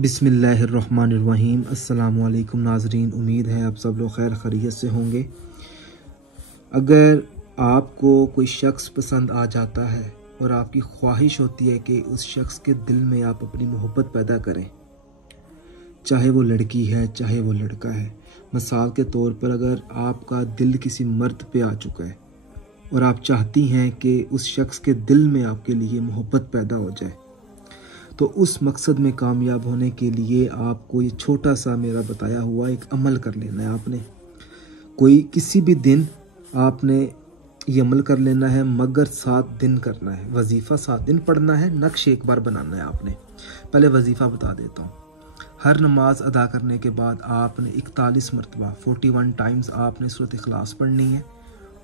बिस्मिल्लाहिर्रहमानिर्रहीम। अस्सलामुअलैकुम नाज़रीन, उम्मीद है आप सब लोग खैर खैरियत से होंगे। अगर आपको कोई शख्स पसंद आ जाता है और आपकी ख्वाहिश होती है कि उस शख्स के दिल में आप अपनी मोहब्बत पैदा करें, चाहे वो लड़की है चाहे वो लड़का है। मिसाल के तौर पर अगर आपका दिल किसी मर्द पे आ चुका है और आप चाहती हैं कि उस शख्स के दिल में आपके लिए मोहब्बत पैदा हो जाए, तो उस मकसद में कामयाब होने के लिए आपको ये छोटा सा मेरा बताया हुआ एक अमल कर लेना है। आपने कोई किसी भी दिन आपने ये अमल कर लेना है, मगर 7 दिन करना है। वजीफ़ा 7 दिन पढ़ना है, नक्श एक बार बनाना है आपने। पहले वजीफ़ा बता देता हूँ। हर नमाज अदा करने के बाद आपने 41 मरतबा 41 टाइम्स आपने सूरत इखलास पढ़नी है।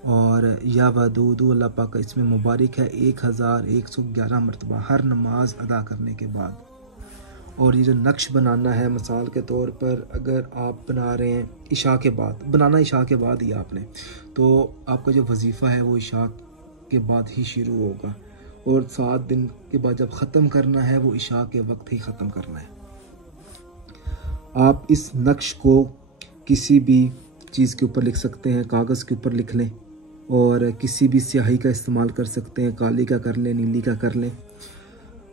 और या वदूदु अल्लाह पाक का इसमें मुबारक है 1111 मरतबा हर नमाज अदा करने के बाद। और ये जो नक्श बनाना है, मिसाल के तौर पर अगर आप बना रहे हैं इशा के बाद, बनाना इशा के बाद ही आपने, तो आपका जो वजीफ़ा है वो इशा के बाद ही शुरू होगा और 7 दिन के बाद जब ख़त्म करना है वो इशा के वक्त ही ख़त्म करना है। आप इस नक्श को किसी भी चीज़ के ऊपर लिख सकते हैं, कागज़ के ऊपर लिख लें और किसी भी स्याही का इस्तेमाल कर सकते हैं, काली का कर लें, नीली का कर लें।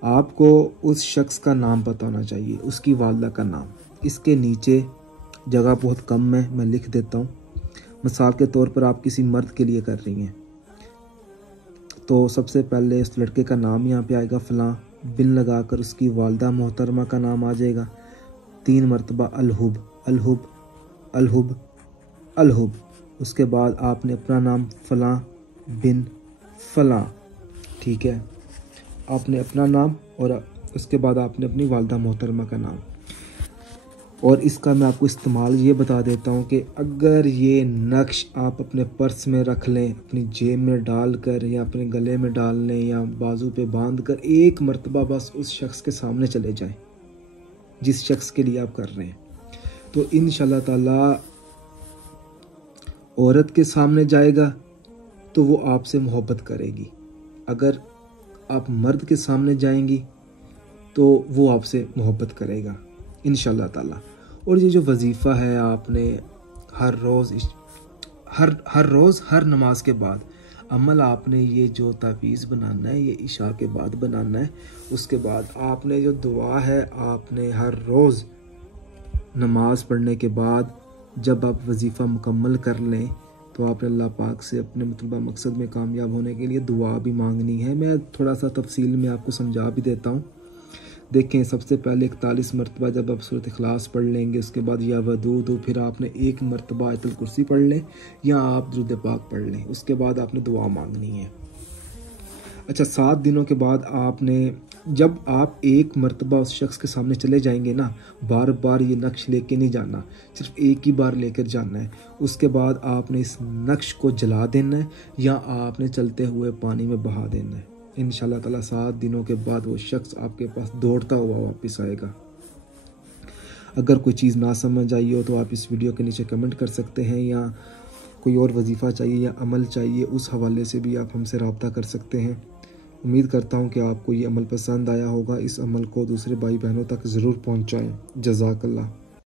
आपको उस शख्स का नाम पता होना चाहिए, उसकी वालदा का नाम। इसके नीचे जगह बहुत कम है, मैं लिख देता हूँ। मिसाल के तौर पर आप किसी मर्द के लिए कर रही हैं तो सबसे पहले उस लड़के का नाम यहाँ पे आएगा, फ़लाँ बिन लगाकर उसकी वालदा मोहतरमा का नाम आ जाएगा। 3 मरतबा अलहुब अलहुब अलहुब अलहुब। उसके बाद आपने अपना नाम फ़लाँ बिन फ़लाँ, ठीक है, आपने अपना नाम और उसके बाद आपने अपनी वालदा मोहतरमा का नाम। और इसका मैं आपको इस्तेमाल ये बता देता हूँ कि अगर ये नक्श आप अपने पर्स में रख लें, अपनी जेब में डाल कर या अपने गले में डाल लें या बाजू पे बांध कर, 1 मरतबा बस उस शख्स के सामने चले जाएं जिस शख्स के लिए आप कर रहे हैं, तो इंशाल्लाह ताला औरत के सामने जाएगा तो वो आपसे मोहब्बत करेगी। अगर आप मर्द के सामने जाएंगी तो वो आपसे मोहब्बत करेगा इंशाल्लाह ताला। और ये जो वजीफ़ा है आपने हर रोज़ हर नमाज के बाद अमल, आपने ये जो तावीज़ बनाना है ये इशा के बाद बनाना है। उसके बाद आपने जो दुआ है आपने हर रोज़ नमाज पढ़ने के बाद जब आप वजीफ़ा मुकम्मल कर लें तो आपने अल्लाह पाक से अपने मतलब मकसद में कामयाब होने के लिए दुआ भी मांगनी है। मैं थोड़ा सा तफसील में आपको समझा भी देता हूँ। देखें, सबसे पहले 41 मरतबा जब आप सूरत इखलास पढ़ लेंगे, उसके बाद या वदूदु, फिर आपने 1 मरतबा आयतुल कुर्सी पढ़ लें या आप दुरूद पाक पढ़ लें। उसके बाद आपने दुआ मांगनी है। अच्छा, 7 दिनों के बाद आपने, जब आप 1 मरतबा उस शख्स के सामने चले जाएंगे ना, बार बार ये नक्श लेके नहीं जाना, सिर्फ एक ही बार लेकर जाना है। उसके बाद आपने इस नक्श को जला देना है या आपने चलते हुए पानी में बहा देना है। इंशाल्लाह ताला 7 दिनों के बाद वो शख्स आपके पास दौड़ता हुआ वापस आएगा। अगर कोई चीज़ ना समझ आई हो तो आप इस वीडियो के नीचे कमेंट कर सकते हैं, या कोई और वजीफ़ा चाहिए या अमल चाहिए उस हवाले से भी आप हमसे रब्ता कर सकते हैं। उम्मीद करता हूँ कि आपको ये अमल पसंद आया होगा। इस अमल को दूसरे भाई बहनों तक ज़रूर पहुँचाएँ। जज़ाकल्लाह।